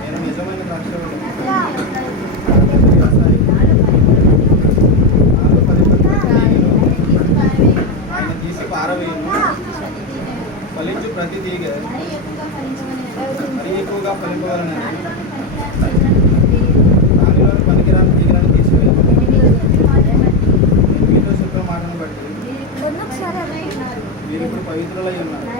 నేను నిజమైన ఆయన తీసి పారవేయను ఫలించు ప్రతి తీగ మరి ఎక్కువగా ఫలింపవలనని దానిలోని పనికిరాని తీగలను తీసివేయాలి బట్టి మీరు ఇప్పుడు పవిత్రులై ఉన్నారు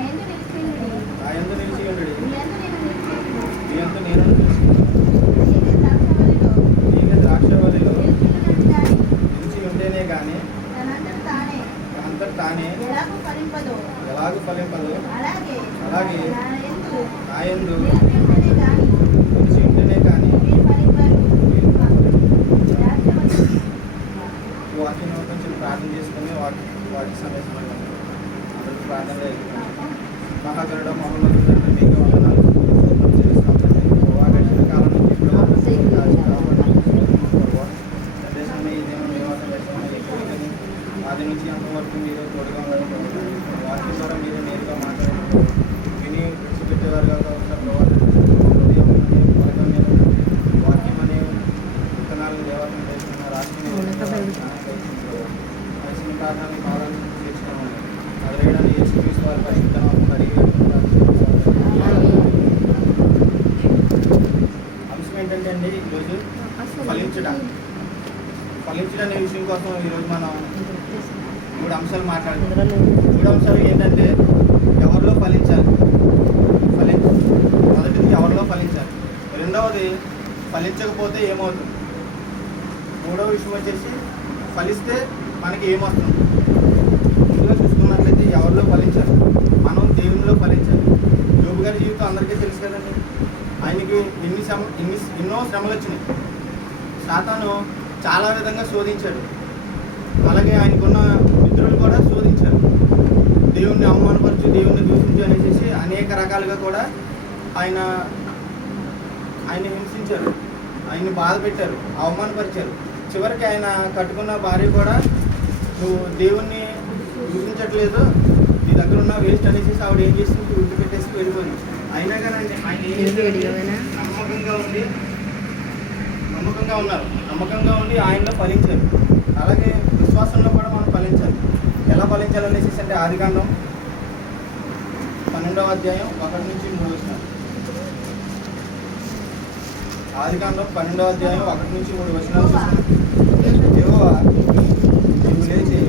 ఈరోజు మనం మూడు అంశాలు మాట్లాడుతున్నాం మూడు అంశాలు ఏంటంటే ఎవరిలో ఫలించాలి? ఫలి మొదటిది ఎవరిలో ఫలించాలి? రెండవది ఫలించకపోతే ఏమవుతుంది? మూడవ విషయం వచ్చేసి ఫలిస్తే మనకి ఏమవుతుంది ఇందులో చూసుకున్నట్లయితే ఎవరిలో ఫలించాలి? మనం దేవునిలో ఫలించాలి. యోగు గారి జీవితం అందరికీ తెలుసు కదండి. ఆయనకి ఎన్ని శ్రమ ఎన్ని ఎన్నో శ్రమలు వచ్చినాయి సాతాను చాలా విధంగా శోధించాడు. అలాగే ఆయనకున్న మిత్రులు కూడా శోధించారు. దేవుణ్ణి అవమానపరచు దేవుణ్ణి దూషించు అనేసి అనేక రకాలుగా కూడా ఆయన ఆయన హింసించారు. ఆయన్ని బాధ పెట్టారు అవమానపరిచారు. చివరికి ఆయన కట్టుకున్న భార్య కూడా నువ్వు దేవుణ్ణి దూషించట్లేదు నీ దగ్గర ఉన్న వేస్ట్ అనేసి ఆవిడ ఏం చేసింది? విడిచి పెట్టేసి వెళ్ళిపోయింది. అయినా కానండి ఆయన నమ్మకంగా ఉండి నమ్మకంగా ఉన్నారు. నమ్మకంగా ఉండి ఆయనలో ఫలించారు. అలాగే విశ్వాసంలో కూడా మనం ఫలించాలి. ఎలా ఫలించాలనేసి అంటే ఆదికాండం పన్నెండవ అధ్యాయం ఒకటి నుంచి మూడు వచ్చిన ఆదికాండం పన్నెండవ అధ్యాయం ఒకటి నుంచి మూడు వచనాలు చూస్తున్నాం యెహోవా నీవు లేచి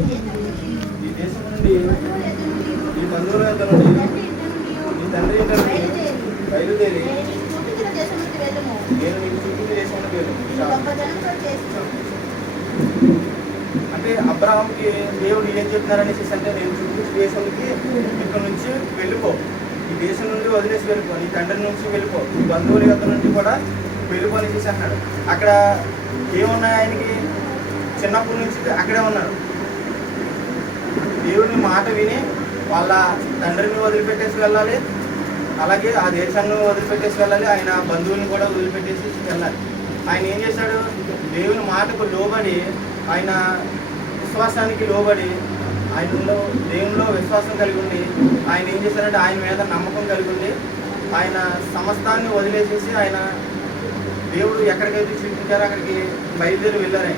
ఈ దేశం నుండి ఈ బంధువుల యొక్క నుండి నీ తండ్రి ఇంటి నుండి బయలుదేరి నేను నీకు చూపించిన దేశంలో వెళ్ళు అంటే అబ్రహాంకి దేవుడు ఏం అంటే నేను చూపించి దేశంకి ఇక్కడ నుంచి వెళ్ళిపో. ఈ దేశం నుండి వదిలేసి వెళ్ళిపో. నీ తండ్రి నుంచి వెళ్ళిపో. నీ బంధువుల యొక్క నుండి కూడా వెళ్ళిపో అనేసి అన్నాడు అక్కడ ఏమున్నాయి ఆయనకి? చిన్నప్పటి నుంచి అక్కడే ఉన్నాడు దేవుని మాట విని వాళ్ళ తండ్రిని వదిలిపెట్టేసి వెళ్ళాలి. అలాగే ఆ దేశాన్ని వదిలిపెట్టేసి వెళ్ళాలి. ఆయన బంధువులను కూడా వదిలిపెట్టేసి వెళ్ళాలి. ఆయన ఏం చేశాడు? దేవుని మాటకు లోబడి ఆయన విశ్వాసానికి లోబడి ఆయనలో దేవునిలో విశ్వాసం కలిగి ఉండి ఆయన ఏం చేశారంటే ఆయన మీద నమ్మకం కలిగి ఉండి ఆయన సమస్తాన్ని వదిలేసేసి ఆయన దేవుడు ఎక్కడికైతే చూపించారో అక్కడికి బయలుదేరి వెళ్ళారని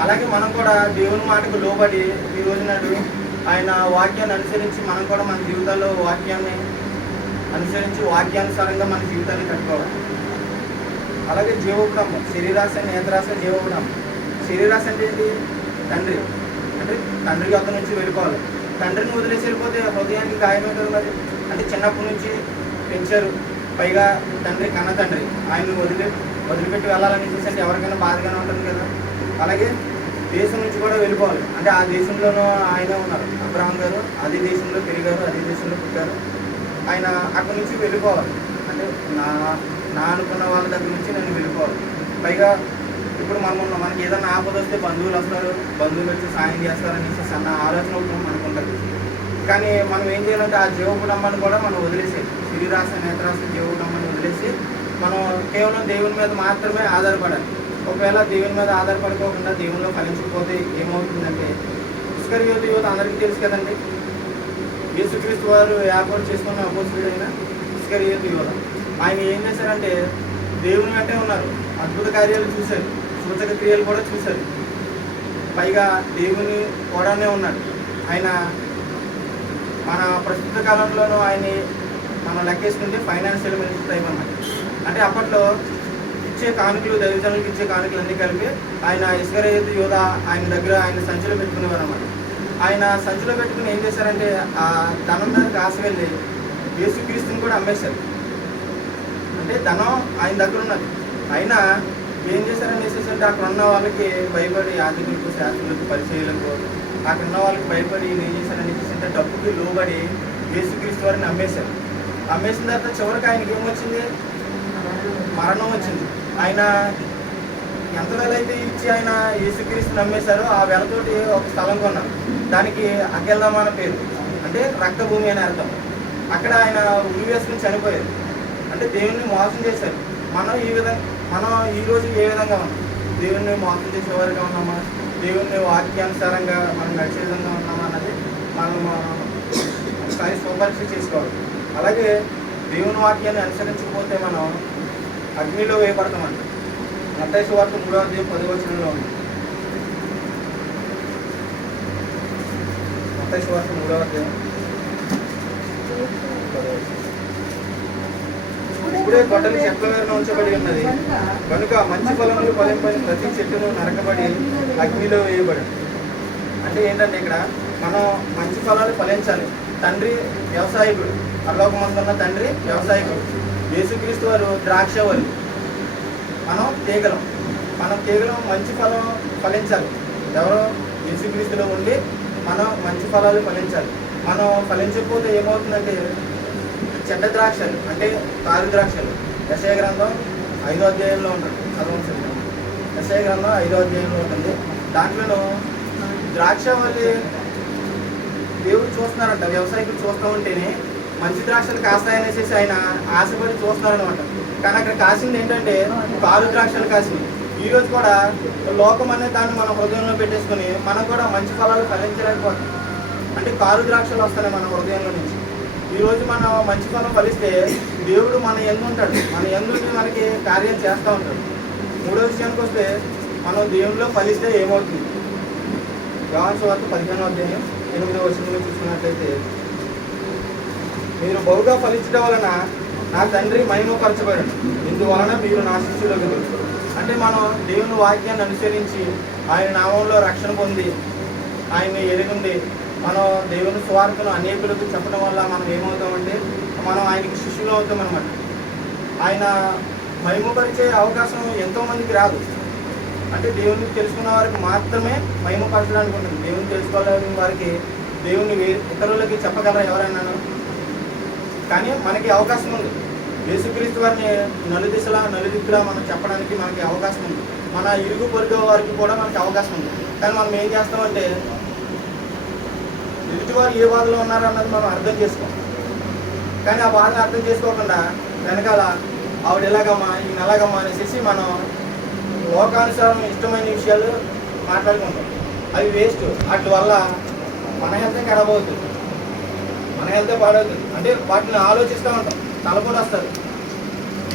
అలాగే మనం కూడా దేవుని మాటకు లోబడి ఈ రోజు నాడు ఆయన వాక్యాన్ని అనుసరించి మనం కూడా మన జీవితాల్లో వాక్యాన్ని అనుసరించి వాక్యానుసారంగా మన జీవితాన్ని కట్టుకోవాలి. అలాగే జీవోగ్రామం శరీరాశ నేత్రాశ జీవోగ్రామం శరీరాశ అంటే ఏంటి? తండ్రి. అంటే తండ్రి యొక్క నుంచి వెళ్ళిపోవాలి. తండ్రిని వదిలేసి వెళ్ళిపోతే హృదయానికి గాయమే కదా మరి. అంటే చిన్నప్పటి నుంచి పెంచారు. పైగా తండ్రి కన్న తండ్రి ఆయన్ని వదిలి వదిలిపెట్టి వెళ్ళాలని చూసంటే ఎవరికైనా బాధగానే ఉంటుంది కదా. అలాగే దేశం నుంచి కూడా వెళ్ళిపోవాలి. అంటే ఆ దేశంలోనూ ఆయనే ఉన్నారు. అబ్రహం గారు అదే దేశంలో పెరిగారు అదే దేశంలో పుట్టారు. ఆయన అక్కడి నుంచి వెళ్ళిపోవాలి. అంటే నా నా అనుకున్న వాళ్ళ దగ్గర నుంచి నేను వెళ్ళిపోవాలి. పైగా ఇప్పుడు మనం ఉన్నాం. మనకి ఏదైనా ఆపద వస్తే బంధువులు వస్తారు బంధువులు వచ్చి సాయం చేస్తారనేసి అన్న ఆలోచన ఒకటి మనకు ఉంటుంది. కానీ మనం ఏం చేయాలంటే ఆ జీవ కుటుంబాన్ని కూడా మనం వదిలేసేది సిరిరాశ నేత్రాశ జీవ కుటుంబాన్ని వదిలేసి మనం కేవలం దేవుని మీద మాత్రమే ఆధారపడాలి. ఒకవేళ దేవుని మీద ఆధారపడుకోకుండా దేవునిలో ఫలించకపోతే ఏమవుతుందంటే పుష్కర యువత యువత అందరికీ తెలుసు కదండి. యేసుక్రీస్తు వారు ఏర్పాటు చేసుకున్న అపోసుడైన పుష్కర యువత యువత. ఆయన ఏం చేశారంటే దేవుని వెంటే ఉన్నారు. అద్భుత కార్యాలు చూశారు. సూచక క్రియలు కూడా చూశారు. పైగా దేవుని కూడానే ఉన్నాడు. ఆయన మన ప్రస్తుత కాలంలోనూ ఆయన్ని మనం లెక్కేసుకుంటే ఫైనాన్షియల్ మినిస్టర్ టైప్ అన్నమాట. అంటే అప్పట్లో ఇచ్చే కానుకలు దైవజనులకు ఇచ్చే కానుకలు అన్నీ కలిపి ఆయన ఇసుకరేత యోధ ఆయన దగ్గర ఆయన సంచిలో పెట్టుకునేవారు అన్నమాట. ఆయన సంచిలో పెట్టుకుని ఏం చేశారంటే ఆ ధనం దానికి ఆశ వెళ్ళి యేసుక్రీస్తుని కూడా అమ్మేశారు. అంటే ధనం ఆయన దగ్గర ఉన్నది. అయినా ఏం చేశారని అంటే అక్కడ ఉన్న వాళ్ళకి భయపడి ఆధునిక శాస్త్రులకు పరిచయలకు అక్కడ ఉన్న వాళ్ళకి భయపడి ఏం చేశారని అంటే డబ్బుకి లోబడి యేసుక్రీస్తు వారిని అమ్మేశారు. అమ్మేసిన తర్వాత చివరికి ఆయనకి ఏమొచ్చింది మరణం వచ్చింది. ఆయన ఎంత వేల అయితే ఇచ్చి ఆయన యేసుక్రీస్తు నమ్మేశారో ఆ వేలతోటి ఒక స్థలం కొన్నారు. దానికి అకెల్దామా అనే పేరు. అంటే రక్తభూమి అని అర్థం. అక్కడ ఆయన ఉరి వేసుకుని చనిపోయారు. అంటే దేవుణ్ణి మోసం చేశారు. మనం ఈ విధంగా మనం ఈ ఏ విధంగా ఉన్నాం? దేవుణ్ణి మోసం చేసేవారుగా ఉన్నామా? దేవుణ్ణి వాక్యానుసారంగా మనం నడిచే విధంగా ఉన్నామా అన్నది మనం ఒకసారి స్వపరీక్ష చేసుకోవాలి. అలాగే దేవుని వాక్యాన్ని అనుసరించకపోతే మనం అగ్నిలో వేయబడతామంట. మత్తయి వార్త మూడో అధ్యాయం పదివచనంలో ఉంది. మత్తయి వార్త మూడో అధ్యాయం పదో వచనం. ఇప్పుడే గొడ్డలి చెట్ల మీద ఉంచబడి ఉన్నది. కనుక మంచి ఫలములు ఫలింపని ప్రతి చెట్టును నరకబడి అగ్నిలో వేయబడి. అంటే ఏంటంటే ఇక్కడ మనం మంచి ఫలాలు ఫలించాలి. తండ్రి వ్యవసాయకుడు. పరలోకమందున్న తండ్రి వ్యవసాయకుడు. యేసుక్రీస్తు వారు ద్రాక్ష ద్రాక్షవల్లి మనం తీగలం. మనం తీగలం మంచి ఫలం ఫలించాలి. ఎవరో యేసుక్రీస్తులో ఉండి మనం మంచి ఫలాలు ఫలించాలి. మనం ఫలించకపోతే ఏమవుతుందంటే చెడ్డ ద్రాక్షలు అంటే కారు ద్రాక్షలు. యశయ గ్రంథం ఐదో అధ్యాయంలో ఉంటుంది చదవండి యశయ గ్రంథం ఐదో అధ్యాయంలో ఉంటుంది. దాంట్లోనూ ద్రాక్ష వల్లి దేవుడు చూస్తున్నారంట. వ్యవసాయకులు చూస్తూ ఉంటేనే మంచి ద్రాక్షలు కాస్తాయనేసి ఆయన ఆశపడి చూస్తున్నారనమాట కానీ అక్కడ కాసింది ఏంటంటే కారు ద్రాక్షలు కాసింది. ఈ రోజు కూడా లోకం అనే దాన్ని మన హృదయంలో పెట్టేసుకుని మనం కూడా మంచి ఫలాలు ఫలించలేకపోతాం అంటే కారు ద్రాక్షలు వస్తాయి మన హృదయంలో నుంచి. ఈరోజు మన మనం మంచి పనులు ఫలిస్తే దేవుడు మన ఎందు ఉంటాడు. మన ఎందు మనకి కార్యం చేస్తూ ఉంటాడు. మూడో విషయానికి వస్తే మనం దేవుడిలో ఫలిస్తే ఏమవుతుంది? యోహాను వార్త పదిహేను అధ్యాయం ఎనిమిదో వర్షంలో చూసుకున్నట్లయితే మీరు బహుగా ఫలించడం వలన నా తండ్రి మహిమపరచబడను. ఇందువలన మీరు నా శిష్యులకు అంటే మనం దేవుని వాక్యాన్ని అనుసరించి ఆయన నామంలో రక్షణ పొంది ఆయన్ని ఎరుగుండి మనం దేవుని స్వార్థను అనేకులకు చెప్పడం వల్ల మనం ఏమవుతామంటే మనం ఆయనకి శిష్యులు అవుతాం అనమాట ఆయన మహిమపరిచే అవకాశం ఎంతో మందికి రాదు. అంటే దేవుని తెలుసుకున్న వారికి మాత్రమే మహిమపరచడానికి ఉంటుంది. దేవుని తెలుసుకోవాలని వారికి దేవుని ఇతరులకి చెప్పగలరా ఎవరన్నాను కానీ మనకి అవకాశం ఉంది. యేసుక్రీస్తు వారిని నలుదిశలా నలుదిక్కులా మనం చెప్పడానికి మనకి అవకాశం ఉంది. మన ఇరుగు పొరుగు వారికి కూడా మనకి అవకాశం ఉంది. కానీ మనం ఏం చేస్తామంటే ఎదుటివారు ఏ బాధలో ఉన్నారు అన్నది మనం అర్థం చేసుకోం కానీ ఆ బాధను అర్థం చేసుకోకుండా వెనకాల ఆవిడ ఎలాగమ్మా ఈయన ఎలాగమ్మా అనేసి మనం లోకానుసారం ఇష్టమైన విషయాలు మాట్లాడుకుంటాం. అవి వేస్ట్. వాటి వల్ల మన హెల్త్ ఖరాబ్ అవుతుంది మన హెల్త్ పాడవుతుంది. అంటే వాటిని ఆలోచిస్తూ ఉంటాం. తలపోటు వస్తుంది.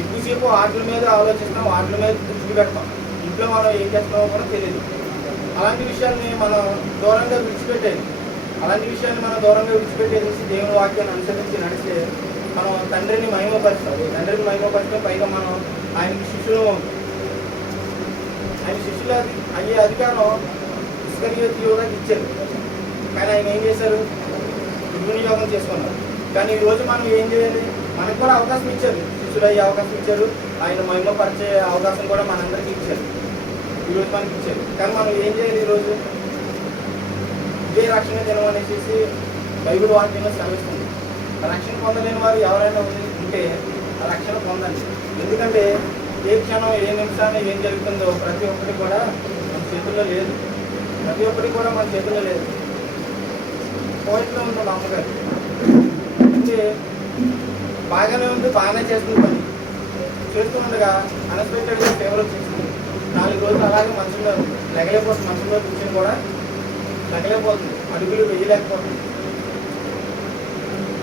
ఎక్కువసేపు వాటి మీద ఆలోచిస్తాం వాటి మీద దృష్టి పెడతాం. ఇంట్లో మనం ఏం చేస్తామో కూడా తెలియదు అలాంటి విషయాల్ని మనం దూరంగా విడిచిపెట్టేది. అలాంటి విషయాన్ని మనం దూరంగా విడిచిపెట్టేసి దేవుని వాక్యాన్ని అనుసరించి నడిస్తే మనం తండ్రిని మహిమపరుస్తాం. తండ్రిని మహిమపరచడం పైగా మనం ఆయన శిష్యులు ఆయన శిష్యుల అయ్యే అధికారం ఇస్కరియోతి యోగాకి ఇచ్చారు. కానీ ఆయన ఏం చేశారు? దుర్వినియోగం చేసుకున్నారు. కానీ ఈ రోజు మనం ఏం చేయాలి? మనకు కూడా అవకాశం ఇచ్చారు. శిష్యులు అయ్యే అవకాశం ఇచ్చారు. ఆయన మహిమపరిచే అవకాశం కూడా మనందరికీ ఇచ్చారు. ఈ రోజు మనకి ఇచ్చారు. కానీ మనం ఏం చేయాలి ఈరోజు ఇదే రక్షణ దినం అనేసి బైబిల్ వాక్యంలో సెలవిస్తుంది. రక్షణ పొందలేని వారు ఎవరైనా ఉంటే ఆ రక్షణ పొందండి. ఎందుకంటే ఏ క్షణం ఏ నిమిషాన్ని ఏం జరుగుతుందో ప్రతి ఒక్కటి కూడా మన చేతుల్లో లేదు. ప్రతి ఒక్కటి కూడా మన చేతుల్లో లేదు. పోయిట్లో ఉంటుంది అమ్మగారు. అంటే బాగానే ఉంది బాగానే చేస్తుంది పని. చేస్తుండగా అన్ఎక్స్పెక్టెడ్గా ఫేవర్ వచ్చేసింది. నాలుగు రోజులు అలాగే మనుషుల్లో లెగలేకపోతే మనుషుల్లో కూర్చొని కూడా లెగలేకపోతుంది అడుగులు వేయలేకపోతుంది.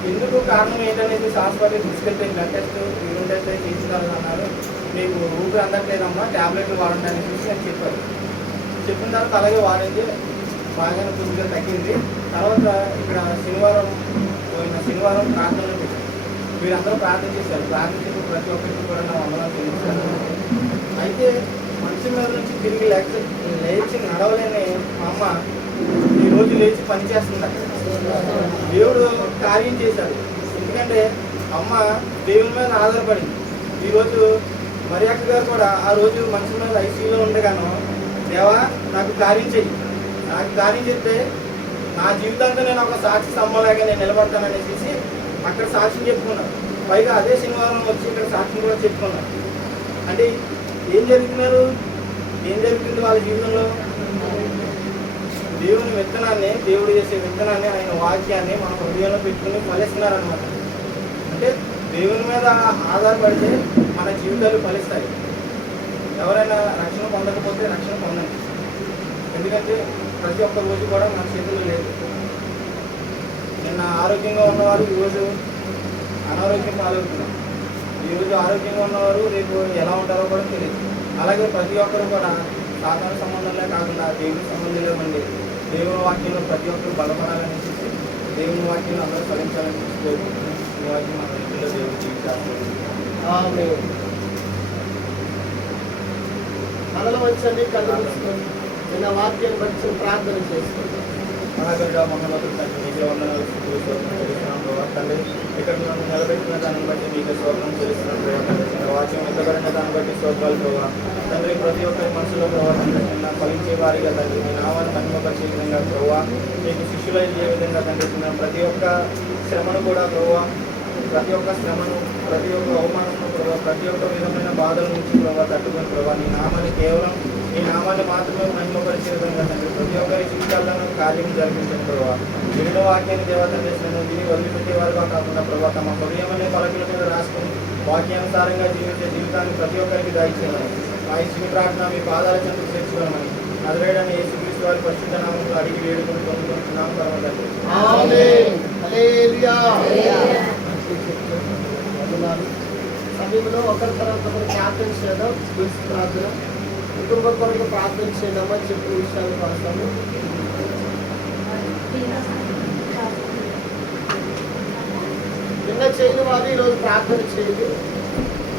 ఎందుకు కారణం ఏంటనేది హాస్పిటల్ తీసుకెళ్తే బ్లడ్ టెస్ట్ యూరిన్ టెస్ట్ తీసుకురావాలి అన్నారు మీకు ఊపిరి అందట్లేదమ్మా ట్యాబ్లెట్లు వాడండి అని చూసి నేను చెప్పారు చెప్పిన తర్వాత అలాగే వాడింది బాగానే కొద్దిగా తగ్గింది. తర్వాత ఇక్కడ శనివారం పోయిన శనివారం ప్రార్థనలు పెట్టారు. వీరందరూ ప్రార్థన చేశారు. ప్రార్థించిన ప్రతి ఒక్కరికి కూడా నా వందనాలు తెలుస్తాను అయితే మంచి మీద నుంచి తిరిగి లేచి లేచి నడవలేని మా అమ్మ రోజు లేచి పనిచేస్తుంది దేవుడు కార్యం చేశాడు. ఎందుకంటే అమ్మ దేవుని మీద ఆధారపడింది. ఈరోజు మరి గారు కూడా ఆ రోజు మనిషి మీద ఐసీయూలో ఉండగాను దేవా నాకు కార్యం చెయ్యి. నాకు కార్యం చెప్తే నా జీవితాంతో నేను ఒక సాక్షి స్తంభంలాగా నేను నిలబడతాననేసి అక్కడ సాక్ష్యం చెప్పుకున్నాను పైగా అదే శనివారం వచ్చి ఇక్కడ సాక్ష్యం కూడా చెప్పుకున్నాను అంటే ఏం జరుగుతున్నారు? ఏం జరుగుతుంది వాళ్ళ జీవితంలో? దేవుని విత్తనాన్ని దేవుడు చేసే విత్తనాన్ని ఆయన వాక్యాన్ని మన హృదయంలో పెట్టుకుని ఫలిస్తున్నారు అనమాట అంటే దేవుని మీద ఆధారపడితే మన జీవితాలు ఫలిస్తాయి. ఎవరైనా రక్షణ పొందకపోతే రక్షణ పొందండి. ఎందుకంటే ప్రతి ఒక్క రోజు కూడా మన చేతుల్లో లేదు. నిన్న ఆరోగ్యంగా ఉన్నవారు ఈరోజు అనారోగ్యం పాలవుతున్నారు. ఈరోజు ఆరోగ్యంగా ఉన్నవారు రేపు ఎలా ఉంటారో కూడా తెలియదు. అలాగే ప్రతి ఒక్కరు కూడా సాధారణ సంబంధంలో కాకుండా దేవుని సంబంధంలో ఉండి దేవుని వాక్యంలో ప్రతి ఒక్కరు బలపడాలని చెప్పి దేవుని వాక్యం అందరూ ఫలించాలని చూసుకోరు ఈ వాక్యం మన ఇంట్లో దేవుడు జీవితాలు మనలో వచ్చండి కళ్ళు మూసుకొని నిన్న వాక్యం బట్టి ప్రార్థన చేసుకుంటాం మహాగరుడ మహోన్నతుడు తండ్రి నీకే వందనాలు చెల్లిస్తున్నాం తండ్రి ఇక్కడ నన్ను నిలబెట్టిన దాన్ని బట్టి మీకు స్వప్నం చెల్లిస్తున్నాం ప్రభావ తండ్రి వాక్యం ఎత్తబడిన దాన్ని బట్టి స్తోత్రాలు ప్రభావ తండ్రి ప్రతి ఒక్కరి మనసులో ప్రభావ తండ్రి చిన్న ఫలించే వారిగా తండ్రి మీ నామాన్ని మహిమపరిచే విధంగా ప్రభావ మీకు శిష్యులయ్యే విధంగా తండ్రి ప్రతి ఒక్క శ్రమను కూడా ప్రభావ ప్రతి ఒక్క శ్రమను ప్రతి ఒక్క అవమానము ప్రభావ ప్రతి ఒక్క విధమైన బాధల నుంచి ప్రభావ తట్టుకొని ప్రభావ నీ నామాన్ని కేవలం నీ నామాన్ని మాత్రమే మహిమపరిచే విధంగా తండ్రి ప్రతి ఒక్కరి జీవితాలను కార్యం జరిపించండి ప్రభావ వివిధ వాక్యాన్ని దేవత చేసిన దీన్ని వదిలిపెట్టే వారుగా కాకుండా ప్రభావ తమ హృదయమనే పలకల మీద రాసుకొని వాక్యానుసారంగా జీవించే జీవితాన్ని ప్రతి ఒక్కరికి దయచేయమని మా ఇచ్చిన ప్రార్థన మీ పాదాల చెందుకు చేర్చుకోమని నదివేడని యేసుక్రీస్తు వారి పరిశుద్ధ నామంలో అడిగి వేడుకొని పొందుకుంటున్నాం. సమయంలో ఒకరి తర్వాత ఒకరు చేయడం స్కూల్స్ ప్రార్థన. కుటుంబ కొరకు ప్రార్థన చేయడం చెప్పు విషయాలు పాస్తాము నిన్న చేయని వారు ఈరోజు ప్రార్థన చేయండి